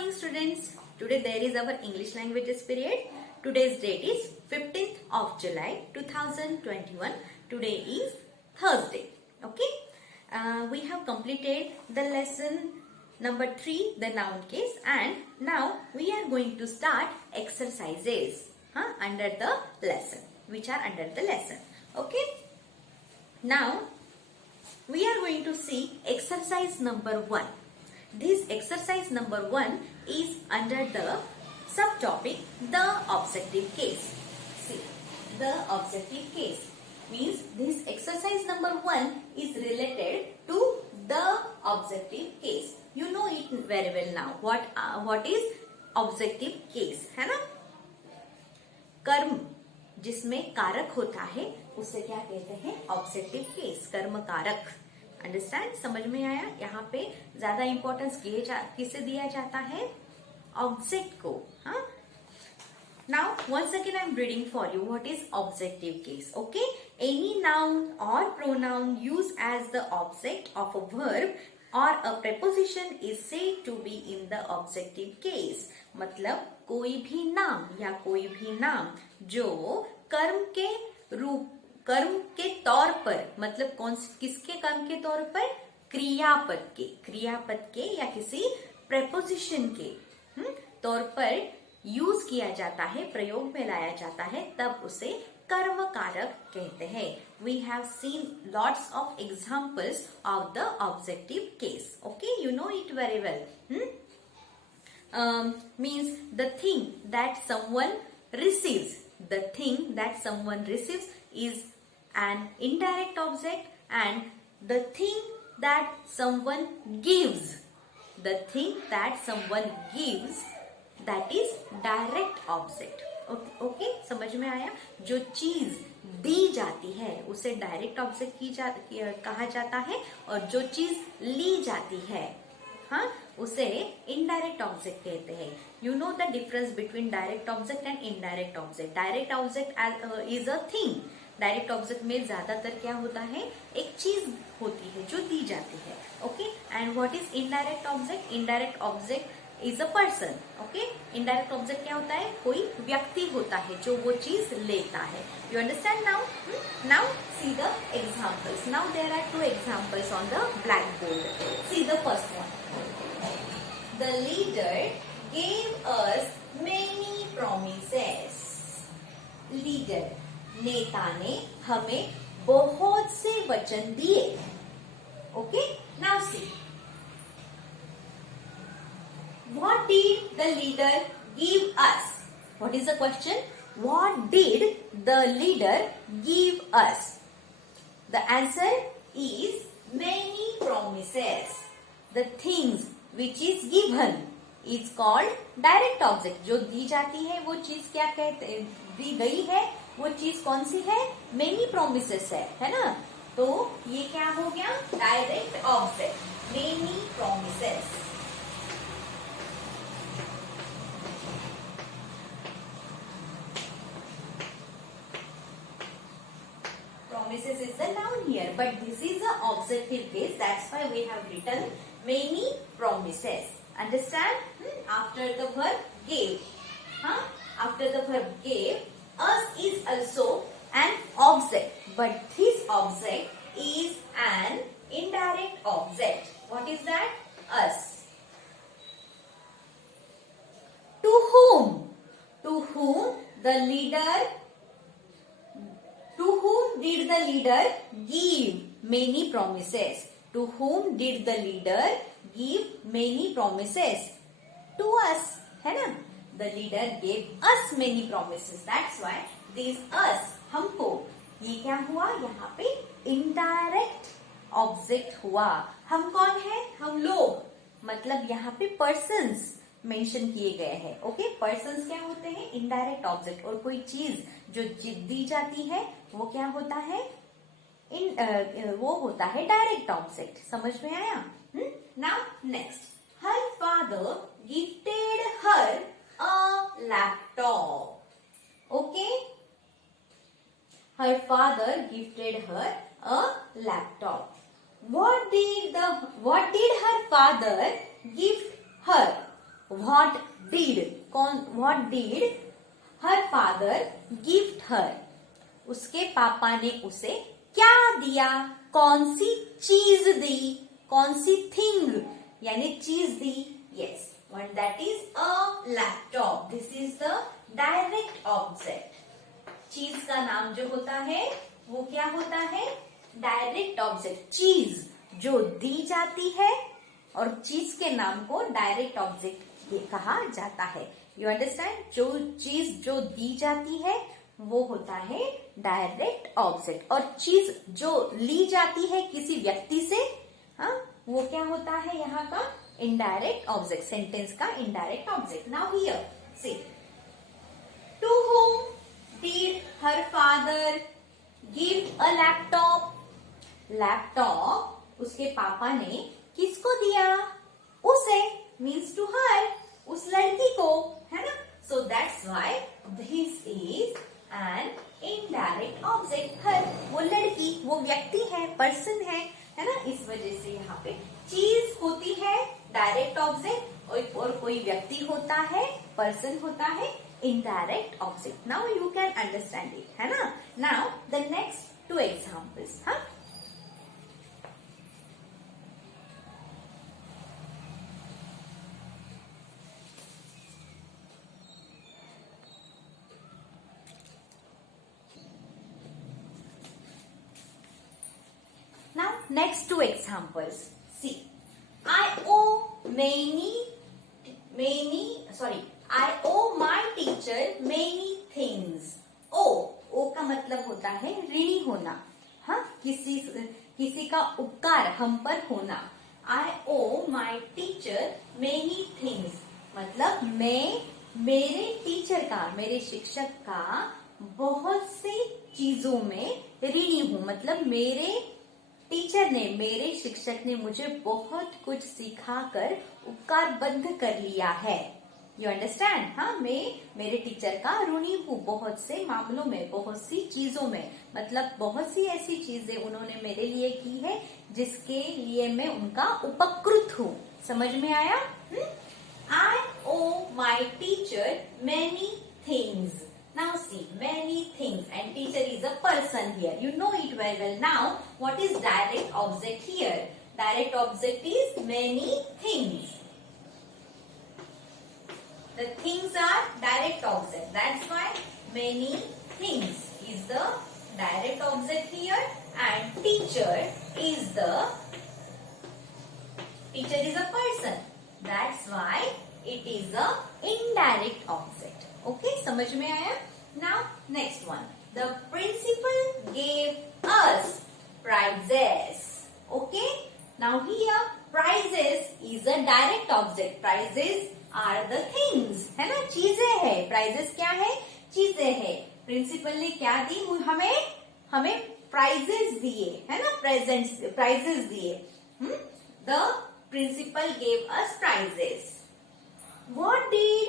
morning students. Today there is our English languages period. Today's date is 15th of July 2021. Today is Thursday. Okay. We have completed the lesson number 3, the noun case, and now we are going to start exercises under the lesson, which are under the lesson. Okay. Now we are going to see exercise number 1. This exercise number 1 is under the subtopic the objective case. See, the objective case means this exercise number 1 is related to the objective case. You know it very well now. What is objective case, है ना? कर्म जिसमें कारक होता है उसे क्या कहते हैं? ऑब्जेक्टिव केस, कर्म कारक. अंडरस्टैंड? समझ में आया? यहाँ पे ज्यादा इंपॉर्टेंस किसे दिया जाता है? ऑब्जेक्ट को. हाँ. Now once again I am reading for you what is objective case. Okay, any noun or pronoun used as the object of a verb or a preposition is said to be in the objective case. मतलब कोई भी नाम या कोई भी नाम जो कर्म के तौर पर, मतलब किसके कर्म के तौर पर? क्रियापद के या किसी preposition के तौर पर यूज किया जाता है, प्रयोग में लाया जाता है, तब उसे कर्म कारक कहते हैं. We have seen lots of examples of the objective case. Okay, you know it very well. Means the thing that someone receives. The thing that someone receives is an indirect object, and the thing that someone gives. The thing that someone gives, that is direct object. Okay, समझ में आया? जो चीज दी जाती है उसे direct object कहा जाता है, और जो चीज ली जाती है उसे इनडायरेक्ट ऑब्जेक्ट कहते हैं. You know the difference between direct object and indirect object. Direct object is a thing. Direct object में ज्यादातर क्या होता है? एक चीज होती है जो दी जाती है. Okay, and what is indirect object? Indirect object is a person. Okay, indirect object क्या होता है? कोई व्यक्ति होता है जो वो चीज लेता है. You understand now? Now see the examples. Now there are 2 examples on the black board. See the first one. The leader gave us many promises. Leader, नेता ने हमें बहुत से वचन दिए. Okay, now see, what did the leader give us? What is the question? What did the leader give us? The answer is many promises. The things which is given is called direct object. जो दी जाती है वो चीज क्या कहते हैं? दी गई है वो चीज कौन सी है? many promises है ना? तो ये क्या हो गया? Direct object. many promises. Promises is the noun here, but this is the objective case. That's why we have written many promises. Understand? After the verb gave, after the verb gave, us is also an object, but this object is an indirect object. What is that? Us. To whom? To whom the leader? To whom did the leader give many promises? To whom did the leader give many promises? To us, है ना? The leader gave us many promises. That's why this us, हमको, ये क्या हुआ? यहाँ पे indirect object हुआ. हम कौन है? हम लोग. मतलब यहाँ पे persons मेंशन किए गए हैं. ओके, पर्सन्स क्या होते हैं? Indirect object. और कोई चीज जो दी जाती है वो क्या होता है? वो होता है डायरेक्ट ऑब्जेक्ट. समझ में आया? Now next. Her father gifted her a laptop. Okay, her father gifted her a laptop. What did her father gift her? What did her father gift her, उसके पापा ने उसे क्या दिया, कौन सी चीज दी, कौन सी थिंग यानी चीज दी. Yes, one that is a laptop. This is the direct object. चीज का नाम जो होता है वो क्या होता है, डायरेक्ट ऑब्जेक्ट. चीज जो दी जाती है और चीज के नाम को डायरेक्ट ऑब्जेक्ट कहा जाता है. You understand. जो चीज जो दी जाती है वो होता है डायरेक्ट ऑब्जेक्ट, और चीज जो ली जाती है किसी व्यक्ति से, हाँ, वो क्या होता है यहाँ का इनडायरेक्ट ऑब्जेक्ट. सेंटेंस का indirect object. Now here see, to whom did her father give a laptop? Laptop उसके पापा ने किसको दिया, उसे, मीन्स टू हर, उस लड़की को, है ना. So that's why this is an indirect object. Her वो लड़की, वो व्यक्ति है, पर्सन है ना. इस वजह से यहाँ पे चीज होती है डायरेक्ट ऑब्जेक्ट और कोई व्यक्ति होता है, पर्सन होता है indirect object. Now you can understand it, है ना. नाउ द नेक्स्ट 2 एग्जाम्पल्स. हाँ, now next 2 examples. See, I owe I owe my teacher many things. ओ का मतलब होता है ऋणी होना. हाँ, किसी का उपकार हम पर होना. I owe my teacher many things मतलब मैं मेरे टीचर का, मेरे शिक्षक का बहुत सी चीजों में ऋणी हूँ. मतलब मेरे टीचर ने, मेरे शिक्षक ने मुझे बहुत कुछ सिखाकर उपकारबद्ध कर लिया है. You understand. हाँ, मैं मेरे टीचर का ऋणी हूँ बहुत से मामलों में, बहुत सी चीजों में. मतलब बहुत सी ऐसी चीजें उन्होंने मेरे लिए की है जिसके लिए मैं उनका उपकृत हूँ. समझ में आया. I owe my teacher many things. Now see, many things, and teacher is a person here. You know it very well. Now, what is direct object here? Direct object is many things. The things are direct object. That's why many things is the direct object here, and teacher is a person. That's why it is a indirect object. Okay, समझ में आया. Now next one. The principal gave us prizes. Okay. Now here prizes is a direct object. Prizes are the things. है ना, चीजें है. prizes क्या है, चीजें है. प्रिंसिपल ने क्या दी हमें prizes दिए, है ना, prizes दिए. The principal gave us prizes. What did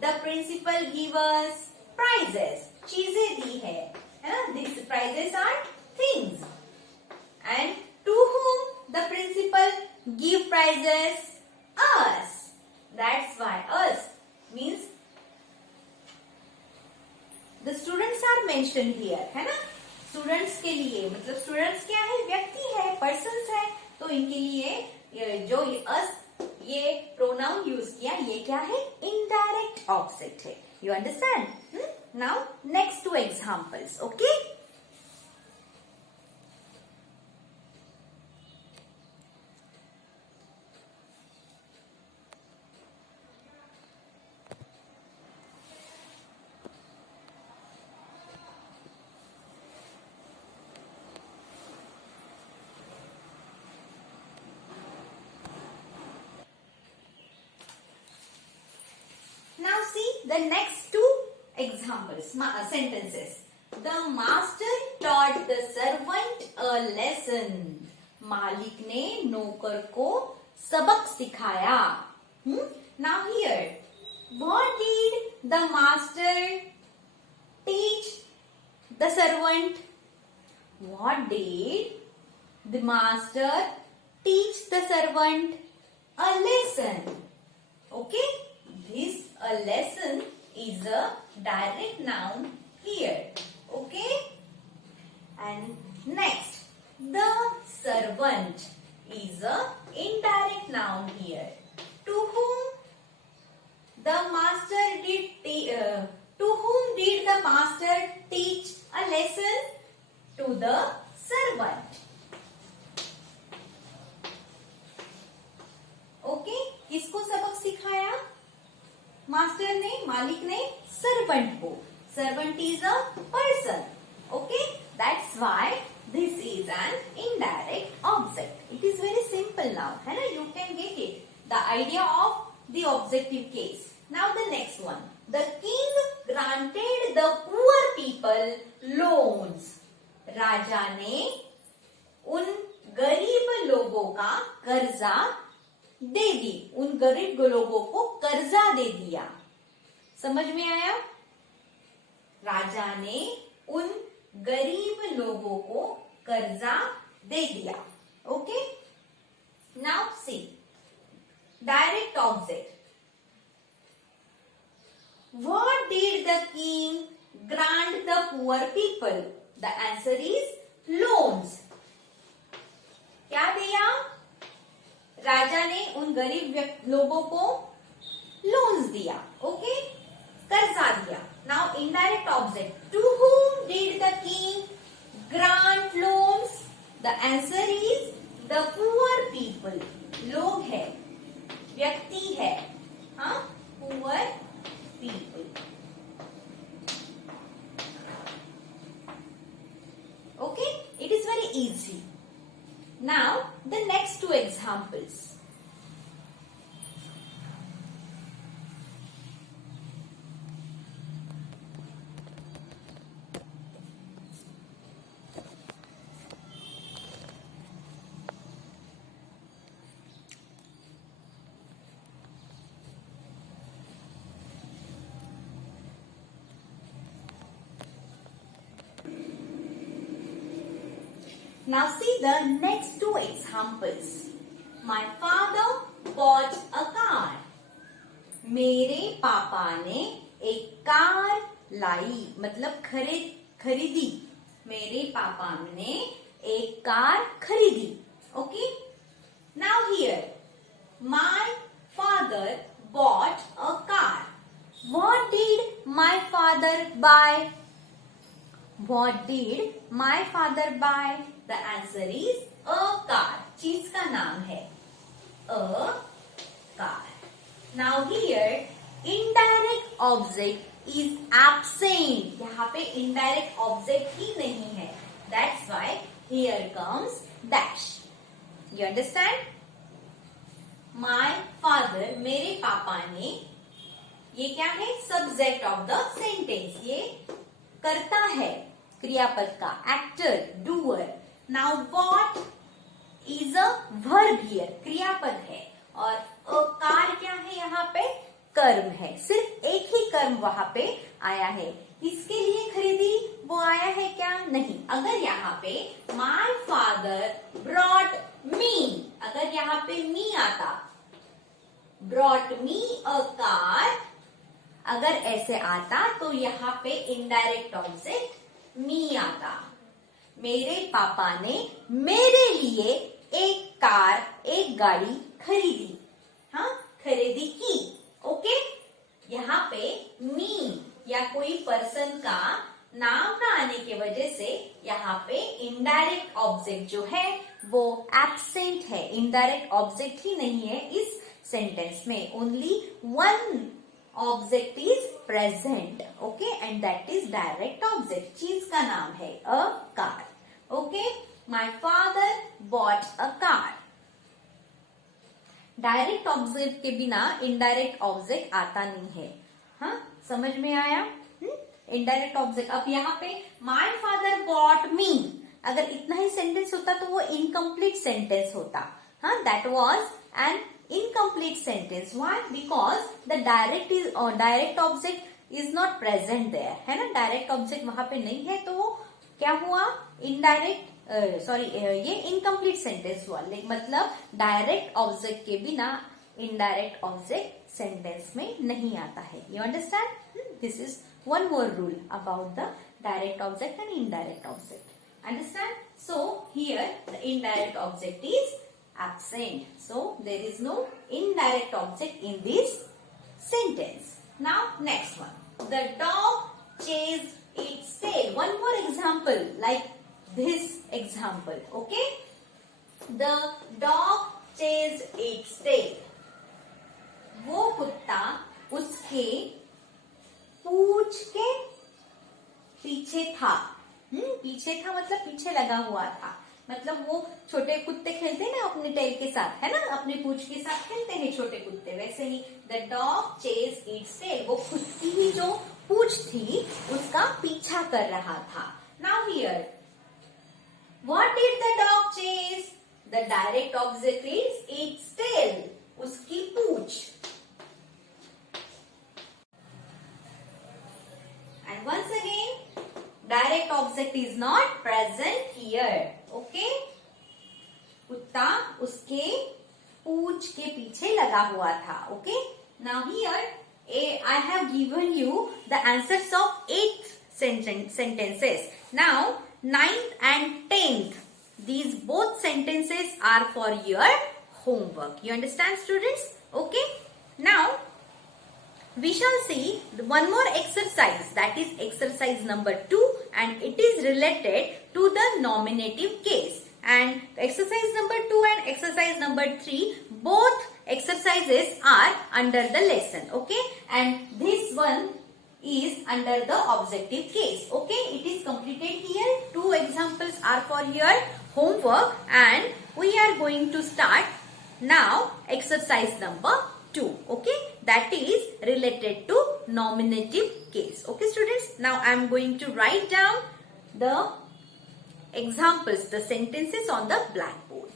the principal give us? Prizes. चीजें दी है ना. These prizes are things. And to whom the principal give prizes? Us. That's why us means the students are mentioned here, है ना. स्टूडेंट्स के लिए, मतलब स्टूडेंट्स क्या है, व्यक्ति है, पर्सन्स है. तो इनके लिए जो us ये प्रोनाउन यूज किया, ये क्या है, इनडायरेक्ट ऑब्जेक्ट है. You understand. Now next 2 examples. Okay. The next 2 examples, sentences. The master taught the servant a lesson. मालिक ने नौकर को सबक सिखाया. Now here, what did the master teach the servant? What did the master teach the servant? A lesson. Okay. this a lesson is a direct noun here. Okay? And next, the servant is a indirect noun here. To whom the master to whom did the master teach a lesson? To the servant. Okay, किसको सबक सिखाया? Master ने, मालिक ने servant को. Servant is a person. Okay, that's why this is an indirect object. It is very simple now, है ना? You can get it, the idea of the objective case. Now the next one. The king granted the poor people loans. राजा ने उन गरीब लोगों का कर्जा दे दी. उन गरीब लोगों को कर्जा दे दिया. समझ में आया? राजा ने उन गरीब लोगों को कर्जा दे दिया. Okay, now C direct object. What did the king grant the poor people? The answer is loans. क्या दिया? राजा ने उन गरीब लोगों को लोन्स दिया. ओके, कर्जा दिया. Now indirect object. To whom did the king grant loans? The answer is the poor people. लोग है, व्यक्ति है. हाँ, poor people. Okay, it is very easy. Now the next two examples. Now see the next two examples. My father bought a car. मेरे पापा ने एक कार लाई, मतलब खरीदी. मेरे पापा ने एक कार खरीदी. Okay, now here my father bought a car. What did my father buy? What did my father buy? The answer is a car. चीज का नाम है a car. Now here indirect object is absent. यहाँ पे indirect object ही नहीं है. That's why here comes dash. You understand? My father, मेरे पापा ने, ये क्या है? Subject of the sentence. ये करता है, क्रियापद का, actor, doer. Now what is a verb here, क्रियापद है. और अ कार क्या है? यहाँ पे कर्म है. सिर्फ एक ही कर्म वहां पे आया है. इसके लिए खरीदी वो आया है क्या? नहीं. अगर यहाँ पे माय फादर ब्रॉट मी, अगर यहाँ पे मी आता, ब्रॉट मी अ कार, अगर ऐसे आता तो यहाँ पे इनडायरेक्ट ऑब्जेक्ट मी आता. मेरे पापा ने मेरे लिए एक कार, एक गाड़ी खरीदी. हाँ, खरीदी की. ओके, यहाँ पे मी या कोई पर्सन का नाम ना आने की वजह से यहाँ पे इनडायरेक्ट ऑब्जेक्ट जो है वो एब्सेंट है. इनडायरेक्ट ऑब्जेक्ट ही नहीं है इस सेंटेंस में. Only one object is present. Okay, and that is direct object. चीज का नाम है a car. Okay, my father bought a car. Direct object के बिना इनडायरेक्ट ऑब्जेक्ट आता नहीं है. हाँ, समझ में आया? Indirect object. अब यहाँ पे माय फादर बॉट मी, अगर इतना ही सेंटेंस होता तो वो इनकम्प्लीट सेंटेंस होता. हाँ, that was an incomplete sentence. Why? Because the direct object is not present there. है ना? डायरेक्ट ऑब्जेक्ट वहां पे नहीं है, तो वो क्या हुआ? इनडायरेक्ट, ये इनकम्प्लीट सेंटेंस हुआ. मतलब डायरेक्ट ऑब्जेक्ट के बिना इनडायरेक्ट ऑब्जेक्ट सेंटेंस में नहीं आता है. You understand? This is one more rule about the direct object and indirect object. Understand? So here the indirect object is absent. So there is no indirect object in this sentence. Now next one. The dog chased its tail. One more example like this example. Okay? The dog chased its tail. वो कुत्ता उसके पूंछ के पीछे था. पीछे था मतलब पीछे लगा हुआ था. मतलब वो छोटे कुत्ते खेलते हैं ना अपने टेल के साथ, है ना, अपनी पूंछ के साथ खेलते हैं छोटे कुत्ते, वैसे ही the dog chase its tail. वो कुत्ती ही जो पूंछ थी उसका पीछा कर रहा था. Now here what did the dog chase? The direct object is its tail. उसकी पूंछ. And once again, direct object is not present here. Okay? कुत्ता उसके पूंछ के पीछे लगा हुआ था. Okay? Now here, I have given you the answers of 8 sentences. Now, 9th and 10th, these both sentences are for your homework. You understand, students? Okay? Now, we shall see one more exercise, that is exercise number 2, and it is related to the nominative case. And exercise number 2 and exercise number 3, both exercises are under the lesson. Okay? And this one is under the objective case. Okay? It is completed here. 2 examples are for your homework, and we are going to start now exercise number 2. Okay? That is related to nominative case. Okay, students? Now I am going to write down the examples, the sentences on the blackboard.